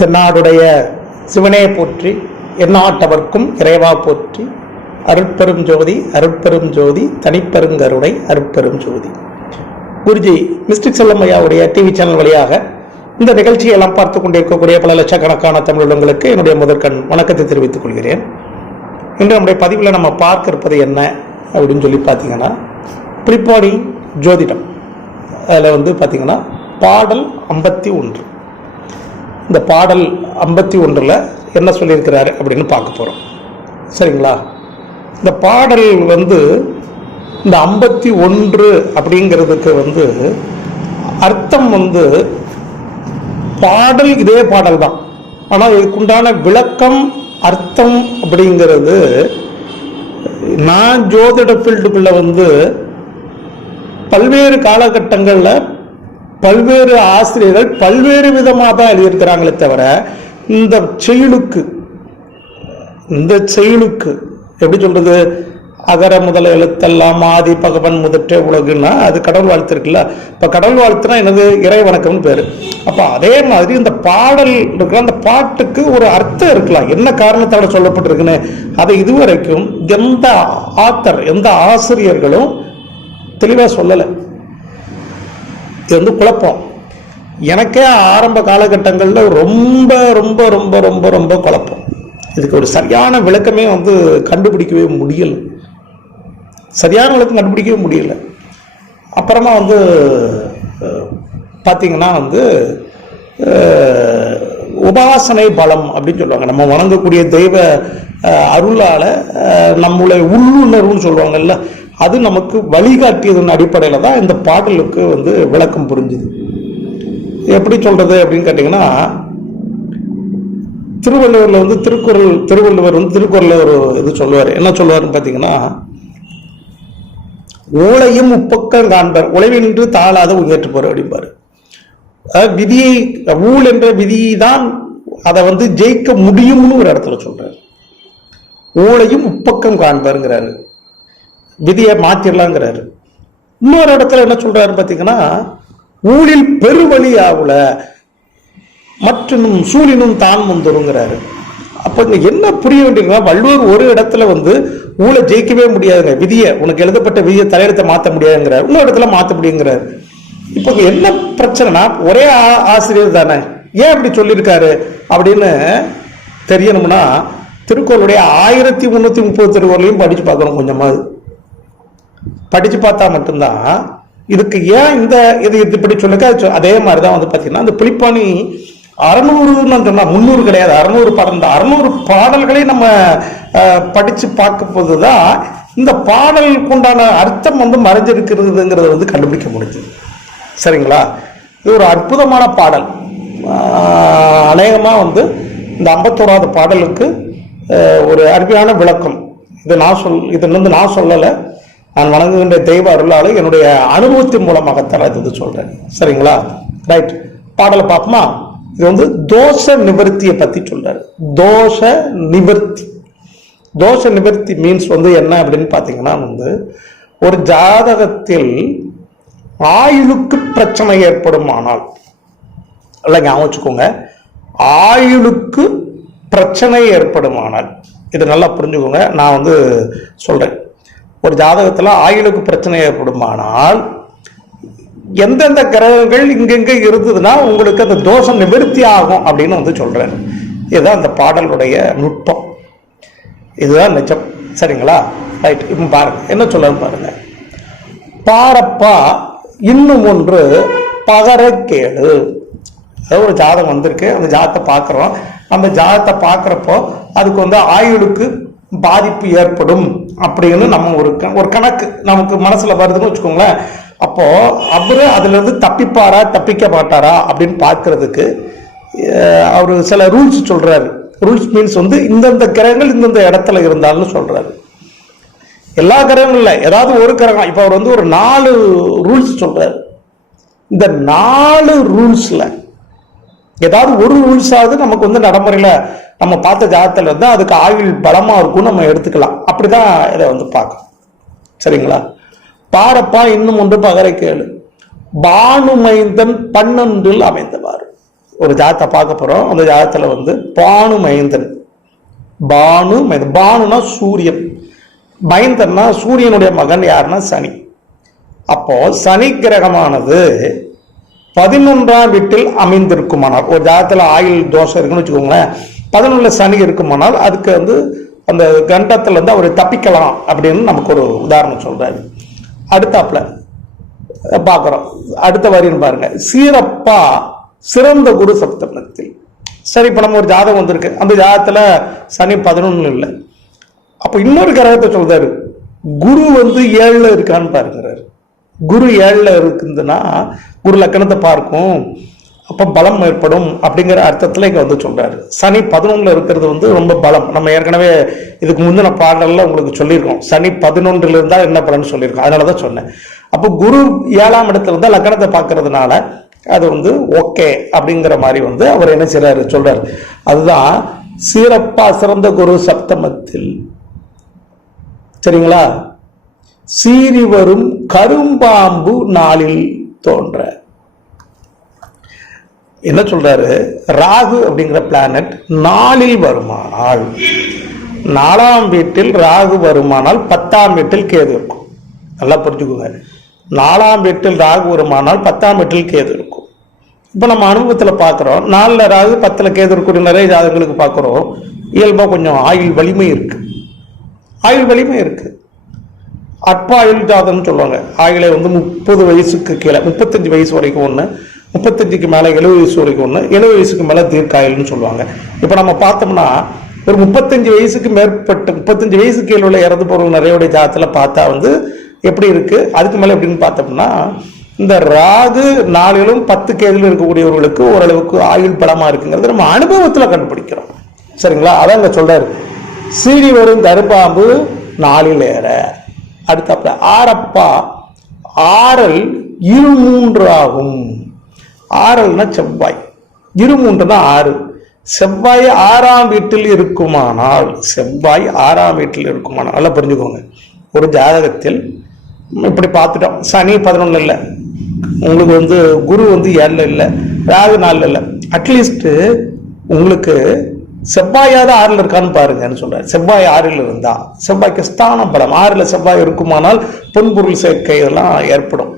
தென்னாடுடைய சிவனே போற்றி எந்நாட்டவர்க்கும் இறைவா போற்றி அருட்பெரும் ஜோதி அருட்பெரும் ஜோதி தனிப்பெருங்கருடை அருட்பெரும் ஜோதி. குருஜி மிஸ்டிக் செல்லம் ஐயாவுடைய டிவி சேனல் வழியாக இந்த நிகழ்ச்சியெல்லாம் பார்த்து கொண்டிருக்கக்கூடிய பல லட்சக்கணக்கான தமிழர்களுக்கு என்னுடைய முதற்கண் வணக்கத்தை தெரிவித்துக் கொள்கிறேன். இன்று நம்முடைய பதிவில் நம்ம பார்க்க இருப்பது என்ன அப்படின்னு சொல்லி பார்த்தீங்கன்னா ப்ரிப்பாடி ஜோதிடம். அதில் வந்து பார்த்தீங்கன்னா பாடல் ஐம்பத்தி ஒன்று. இந்த பாடல் ஐம்பத்தி ஒன்றில் என்ன சொல்லியிருக்கிறாரு அப்படின்னு பார்க்க போகிறோம் சரிங்களா? இந்த பாடல் வந்து இந்த ஐம்பத்தி ஒன்று அப்படிங்கிறதுக்கு வந்து அர்த்தம் வந்து பாடல் இதே பாடல் தான். ஆனால் இதுக்குண்டான விளக்கம் அர்த்தம் அப்படிங்கிறது நான் ஜோதிட ஃபீல்டுக்குள்ளே வந்து பல்வேறு காலகட்டங்களில் பல்வேறு ஆசிரியர்கள் பல்வேறு விதமாக தான் எழுதியிருக்கிறாங்களே தவிர இந்த செயலுக்கு இந்த செயலுக்கு எப்படி சொல்றது அகர முதல எழுத்தெல்லாம் ஆதி பகவன் முதற்றே உலகுன்னா அது கடவுள் வாழ்த்து இருக்குல்ல? இப்போ கடவுள் வாழ்த்துனா என்னது? இறை வணக்கம்னு பேர். அப்போ அதே மாதிரி இந்த பாடல் இருக்கிற அந்த பாட்டுக்கு ஒரு அர்த்தம் இருக்கலாம். என்ன காரணத்தால் சொல்லப்பட்டிருக்குன்னு? அதை இதுவரைக்கும் எந்த ஆத்தர் எந்த ஆசிரியர்களும் தெளிவாக சொல்லலை. இது வந்து குழப்பம். எனக்கே ஆரம்ப காலகட்டங்களில் ரொம்ப ரொம்ப ரொம்ப ரொம்ப ரொம்ப குழப்பம். இதுக்கு ஒரு சரியான விளக்கமே வந்து கண்டுபிடிக்கவே முடியல. சரியான விளக்கம் கண்டுபிடிக்கவே முடியல. அப்புறமா வந்து பார்த்தீங்கன்னா வந்து உபாசனை பலம் அப்படின்னு சொல்லுவாங்க. நம்ம வணங்கக்கூடிய தெய்வ அருளால் அருளால உள்ளுணர்வுன்னு சொல்லுவாங்கல்ல அது நமக்கு வழிகாட்டியதன் அடிப்படையில் தான் இந்த பாடலுக்கு வந்து விளக்கம் புரிஞ்சுது. எப்படி சொல்றது அப்படின்னு கேட்டிங்கன்னா திருவள்ளுவர்ல வந்து திருக்குறள் திருவள்ளுவர் வந்து திருக்குறள்ல ஒரு இது சொல்லுவார். என்ன சொல்லுவாருன்னு பார்த்தீங்கன்னா ஓலையும் உப்பக்கம் காண்பார் உழைவின்றி தாழாத உயர்த்துப்பார் அப்படிம்பார். அதாவது விதியை ஊழ் என்ற விதியை தான் அதை வந்து ஜெயிக்க முடியும்னு ஒரு இடத்துல சொல்றாரு. ஊழையும் உப்பக்கம் காண்பாருங்கிறாரு. விதியை மாத்திரலாங்கிறாரு. இன்னொரு இடத்துல என்ன சொல்றாரு பார்த்தீங்கன்னா ஊழில் பெருவழி ஆகல மற்றும் சூழினும் தான் முந்தருங்கிறாரு அப்போ இங்கே என்ன புரிய வேண்டியதுன்னா வள்ளுவர் ஒரு இடத்துல வந்து ஊழை ஜெயிக்கவே முடியாதுங்க. விதியை உனக்கு எழுதப்பட்ட விதியை தலையெழுத்தை மாற்ற முடியாதுங்கிறார். இன்னொரு இடத்துல மாற்ற முடியுங்கிறார். இப்போ என்ன பிரச்சனைனா ஒரே ஆ- ஆசிரியர் தானே. ஏன் அப்படி சொல்லியிருக்காரு அப்படின்னு தெரியணும்னா திருக்குறளுடைய ஆயிரத்தி முந்நூற்றி முப்பது திருக்குறளையும் படித்து பார்க்கணும் கொஞ்சமாவது. படிச்சு பார்த்தா மட்டும்தான் இதுக்கு ஏன் இந்த இது இப்படி சொல்லுங்க? அது அதே மாதிரி தான் வந்து பார்த்தீங்கன்னா அந்த புலிப்பாணி அறநூறுன்னு சொன்னா முந்நூறு கிடையாது அறநூறு பாடல். இந்த அறநூறு பாடல்களை நம்ம படித்து பார்க்க போது தான் இந்த பாடலுக்கு உண்டான அர்த்தம் வந்து மறைஞ்சிருக்கிறதுங்கிறத வந்து கண்டுபிடிக்க முடிஞ்சது. சரிங்களா? இது ஒரு அற்புதமான பாடல். அநேகமாக வந்து இந்த ஐம்பத்தோராவது பாடலுக்கு ஒரு அருமையான விளக்கம். இது நான் சொல் இது வந்து நான் சொல்லலை. நான் வணங்குகின்ற தெய்வ அருளால் என்னுடைய அனுபவத்தின் மூலமாகத்தான் நான் இது சொல்றேன். சரிங்களா? ரைட் பாடலை பார்ப்போமா? இது வந்து தோஷ நிவர்த்தியை பத்தி சொல்றாரு. தோஷ நிவர்த்தி. தோஷ நிவர்த்தி மீன்ஸ் வந்து என்ன அப்படின்னு பார்த்தீங்கன்னா வந்து ஒரு ஜாதகத்தில் ஆயுளுக்கு பிரச்சனை ஏற்படுமானால் இல்லை ஞாபகம் வச்சுக்கோங்க. ஆயுளுக்கு பிரச்சனை ஏற்படுமானால் இது நல்லா புரிஞ்சுக்கோங்க. நான் வந்து சொல்றேன். ஒரு ஜாதகத்தில் ஆயுளுக்கு பிரச்சனை ஏற்படுமானால் எந்தெந்த கிரகங்கள் இங்கெங்கே இருந்ததுன்னா உங்களுக்கு அந்த தோஷம் நிவர்த்தி ஆகும் அப்படின்னு வந்து சொல்கிறேன் இதுதான் அந்த பாடலுடைய நுட்பம். இதுதான் நிஜம். சரிங்களா? ரைட். இப்போ பாருங்க. என்ன சொல்லணும் பாருங்க. பாரப்பா இன்னும் ஒன்று பகரக்கேடு அதாவது ஒரு ஜாதகம் வந்திருக்கு. அந்த ஜாதத்தை பார்க்குறோம். அந்த ஜாதத்தை பார்க்குறப்போ அதுக்கு வந்து ஆயுளுக்கு பாதிப்பு ஏற்படும் அப்படின்னு நம்ம ஒரு க- ஒரு கணக்கு நமக்கு மனசுல வருதுன்னு வச்சுக்கோங்களேன். அப்போ அவரு அதுல இருந்து தப்பிப்பாரா தப்பிக்க மாட்டாரா அப்படின்னு பார்க்கறதுக்கு அவர் சில ரூல்ஸ் சொல்றாரு. ரூல்ஸ் மீன்ஸ் வந்து இந்தந்த கிரகங்கள் இந்தந்த இடத்துல இருந்தாலும் சொல்றாரு. எல்லா கிரகங்கள்ல ஏதாவது ஒரு கிரகம் இப்போ அவர் வந்து ஒரு நாலு ரூல்ஸ் சொல்றாரு. இந்த நாலு ரூல்ஸ்ல ஏதாவது ஒரு ரூல்ஸாவது நமக்கு வந்து நடைமுறையில நம்ம பார்த்த ஜாதத்தில் தான் அதுக்கு ஆயுள் பலமாக இருக்கும்னு நம்ம எடுத்துக்கலாம். அப்படிதான் இதை வந்து பார்க்கணும். சரிங்களா? பாரப்பா இன்னும் ஒன்று பகரை கேளு. பானுமைந்தன் பன்னொன்றில் அமைந்தவாறு. ஒரு ஜாதத்தை பார்க்க போகிறோம் அந்த ஜாதத்தில் வந்து பானு மைந்தன். பானு மைந்தன். பானுனா சூரியன். மைந்தன்னா சூரியனுடைய மகன் யாருன்னா சனி. அப்போ சனி கிரகமானது பதினொன்றாம் வீட்டில் அமைந்திருக்குமானால் ஒரு ஜாதத்தில் ஆயுள் தோஷம் இருக்குன்னு வச்சுக்கோங்களேன். பதினொன்று சனி இருக்குமானால் அதுக்கு வந்து அந்த கண்டத்தில் வந்து அவர் தப்பிக்கலாம் அப்படின்னு நமக்கு ஒரு உதாரணம் சொல்கிறாரு அடுத்தாப்புல பார்க்குறோம். அடுத்த வரின்னு பாருங்க. சீரப்பா சிறந்த குரு சப்தமத்தில். சரி இப்போ நம்ம ஒரு ஜாதகம் வந்திருக்கு. அந்த ஜாதகத்தில் சனி பதினொன்று இல்லை. அப்போ இன்னொரு கிரகத்தை சொல்கிறாரு குரு வந்து ஏழில் இருக்கான்னு பாருங்கிறாரு. குரு ஏழில் இருக்குதுன்னா குரு லக்கணத்தை பார்க்கும். அப்போ பலம் ஏற்படும் அப்படிங்கிற அர்த்தத்தில் இங்கே வந்து சொல்கிறாரு சனி பதினொன்றில் இருக்கிறது வந்து ரொம்ப பலம். நம்ம ஏற்கனவே இதுக்கு முந்தின பாடலில் உங்களுக்கு சொல்லியிருக்கோம். சனி பதினொன்றில் இருந்தால் என்ன பலன்னு சொல்லியிருக்கோம். அதனால தான் சொன்னேன். அப்போ குரு ஏழாம் இடத்துல இருந்தால் லக்கணத்தை பார்க்கறதுனால அது வந்து ஓகே அப்படிங்கிற மாதிரி வந்து அவர் என்ன செய்றாரு? சொல்கிறார் அதுதான் சீரப்பா சிறந்த குரு சப்தமத்தில். சரிங்களா? சீறி வரும் கரும்பாம்பு நாளில் தோன்ற என்ன சொல்றாரு? ராகு அப்படிங்கிற பிளானட் நாளில் வருமானால். நாலாம் வீட்டில் ராகு வருமானால் பத்தாம் வீட்டில் கேது இருக்கும். நல்லா புரிஞ்சுக்கோங்க. நாலாம் வீட்டில் ராகு வருமானால் பத்தாம் வீட்டில் கேது இருக்கும். இப்போ நம்ம அனுபவத்தில் பார்க்குறோம் நாலில் ராகு பத்தில் கேது இருக்கக்கூடிய நிறைய ஜாதகங்களுக்கு பார்க்குறோம் இயல்பாக கொஞ்சம் ஆயுள் வலிமை இருக்கு. ஆயுள் வலிமை இருக்கு. அற்ப ஆயுள் ஜாதகம்னு சொல்லுவாங்க. ஆயுளை வந்து முப்பது வயசுக்கு கீழே முப்பத்தஞ்சு வயசு வரைக்கும் ஒன்று முப்பத்தஞ்சுக்கு மேலே எழுபது வயசு வரைக்கும் ஒன்று எழுபது வயசுக்கு மேலே தீர்க்காயல்னு சொல்லுவாங்க. இப்போ நம்ம பார்த்தோம்னா ஒரு முப்பத்தஞ்சு வயசுக்கு மேற்பட்ட முப்பத்தஞ்சு வயசு கீழே உள்ள இறந்து போகிறவங்க நிறையோடைய ஜாதத்தில் பார்த்தா வந்து எப்படி இருக்குது அதுக்கு மேலே எப்படின்னு பார்த்தோம்னா இந்த ராகு நாளிலும் பத்து கேதிலும் இருக்கக்கூடியவர்களுக்கு ஓரளவுக்கு ஆயுள் படமாக இருக்குங்கிறது நம்ம அனுபவத்தில் கண்டுபிடிக்கிறோம். சரிங்களா? அதான் இங்கே சொல்கிறார் சீடி வரும் கருப்பாம்பு நாளில் ஏற. அடுத்தாப்புல ஆரப்பா ஆறல் இருமூன்று ஆகும். ஆறல்னா செவ்வாய். இருமூன்றுனா ஆறு. செவ்வாய் ஆறாம் வீட்டில் இருக்குமானால் செவ்வாய் ஆறாம் வீட்டில் இருக்குமானால் நல்லா புரிஞ்சுக்கோங்க. ஒரு ஜாதகத்தில் இப்படி பார்த்துட்டோம். சனி பதினொன்று இல்லை. உங்களுக்கு வந்து குரு வந்து ஏழில் இல்லை. ராகு நாளில் இல்லை. அட்லீஸ்ட்டு உங்களுக்கு செவ்வாயாவது ஆறில் இருக்கான்னு பாருங்கன்னு சொல்கிறார் செவ்வாய் ஆறில் இருந்தால் செவ்வாய்க்கு ஸ்தானம் பலம். ஆறில் செவ்வாய் இருக்குமானால் பொன்பொருள் சேர்க்கை இதெல்லாம் ஏற்படும்.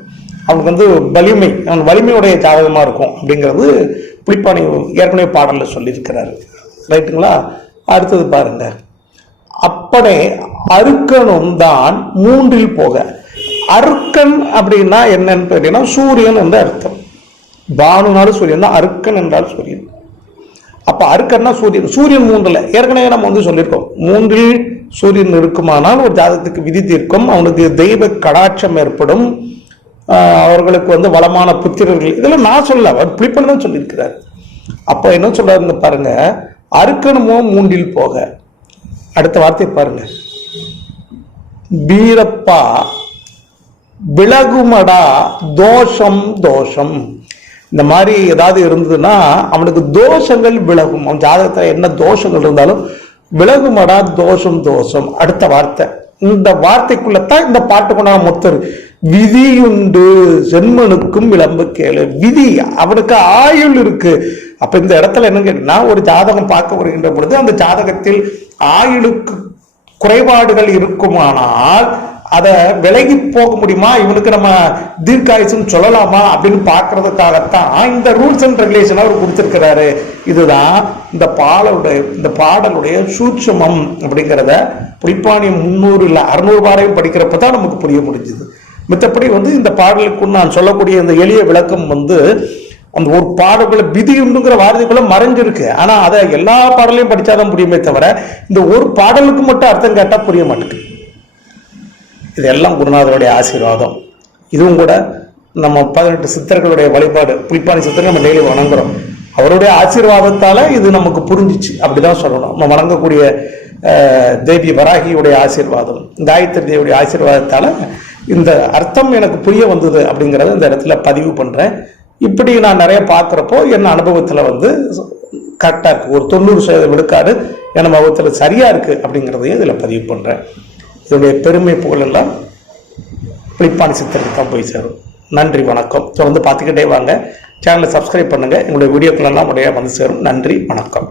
அவனுக்கு வந்து வலிமை அவன் வலிமையுடைய ஜாதகமாக இருக்கும் அப்படிங்கிறது புளிப்பானை ஏற்கனவே பாடலில் சொல்லியிருக்கிறாரு. ரைட்டுங்களா? அடுத்தது பாருங்க. அப்பனே அருக்கனும் தான் மூன்றில் போக. அருக்கன் அப்படின்னா என்னன்னு கேட்டீங்கன்னா சூரியன் என்று அர்த்தம். பானுனாலும் சூரியன் தான் அருக்கன் என்றால் சூரியன். அப்போ அருக்கன்னா சூரியன். சூரியன் மூன்றில். ஏற்கனவே நம்ம வந்து சொல்லியிருக்கோம். மூன்றில் சூரியன் இருக்குமானால் ஒரு ஜாதகத்துக்கு விதி தீர்க்கும். அவனுக்கு தெய்வ கடாட்சம் ஏற்படும். அவர்களுக்கு வந்து வளமான புத்திரர்கள். இதெல்லாம் நான் சொல்ல அவர் புளிப்பன் தான் சொல்லியிருக்கிறார். அப்ப என்ன சொல்றாருன்னு பாருங்க அருக்கணுமோ மூண்டில் போக. அடுத்த வார்த்தை பாருங்க. வீரப்பா விலகுமடா தோஷம் தோஷம். இந்த மாதிரி ஏதாவது இருந்ததுன்னா அவனுக்கு தோஷங்கள் விலகும். அவன் ஜாதகத்தில் என்ன தோஷங்கள் இருந்தாலும் விலகுமடா தோஷம் தோஷம். அடுத்த வார்த்தை. இந்த வார்த்தைக்குள்ளத்தான் இந்த பாட்டு கொண்டாட மொத்தம் இருக்கு. விதியுண்டு. சென்மனுக்கும் விளம்பு கேளு விதி அவனுக்கு ஆயுள் இருக்கு. அப்ப இந்த இடத்துல என்ன கேட்டா ஒரு ஜாதகம் பார்க்க வருகின்ற பொழுது அந்த ஜாதகத்தில் ஆயுளுக்கு குறைபாடுகள் இருக்குமானால் அதை விலகி போக முடியுமா? இவனுக்கு நம்ம தீர்க்காயுசுன்னு சொல்லலாமா? அப்படின்னு பார்க்கறதுக்காகத்தான் இந்த ரூல்ஸ் அண்ட் ரெகுலேஷன் அவர் கொடுத்துருக்கிறாரு. இதுதான் இந்த பாடலுடைய இந்த பாடலுடைய சூட்சமம் அப்படிங்கிறத புலிப்பாணி முந்நூறு இல்லை அறுநூறு பாடையும் படிக்கிறப்ப தான் நமக்கு புரிய முடிஞ்சுது. மற்றபடி வந்து இந்த பாடலுக்கு நான் சொல்லக்கூடிய இந்த எளிய விளக்கம் வந்து அந்த ஒரு பாடல்களை விதி உண்டுங்கிற வார்த்தைக்குள்ள மறைஞ்சிருக்கு. ஆனா அதை எல்லா பாடலையும் படிச்சாதான் புரியுமே தவிர இந்த ஒரு பாடலுக்கு மட்டும் அர்த்தம் கேட்டா புரிய மாட்டேங்குது. இதெல்லாம் குருநாதருடைய ஆசீர்வாதம். இதுவும் கூட நம்ம பதினெட்டு சித்தர்களுடைய வழிபாடு புலிப்பாணி சித்தர் நம்ம டெய்லி வணங்குறோம். அவருடைய ஆசீர்வாதத்தால இது நமக்கு புரிஞ்சிச்சு. அப்படிதான் சொல்லணும். நம்ம வணங்கக்கூடிய தேவி வராகியுடைய ஆசீர்வாதம் காயத்ரி தேவியுடைய ஆசீர்வாதத்தால இந்த அர்த்தம் எனக்கு புரிய வந்தது அப்படிங்கிறத இந்த இடத்துல பதிவு பண்ணுறேன் இப்படி நான் நிறைய பார்க்குறப்போ என் அனுபவத்தில் வந்து கரெக்டாக இருக்குது ஒரு தொண்ணூறு சதவீத விழுக்காடு என் அனுபவத்தில் சரியாக இருக்குது அப்படிங்கிறதையும் இதில் பதிவு பண்ணுறேன் இதனுடைய பெருமை புகழெல்லாம் புலிப்பாணி சித்திரத்துக்கு தான் போய் சேரும். நன்றி வணக்கம். தொடர்ந்து பார்த்துக்கிட்டே வாங்க. சேனலை சப்ஸ்கிரைப் பண்ணுங்கள் எங்களுடைய வீடியோக்கள் எல்லாம் உடைய வந்து சேரும். நன்றி வணக்கம்.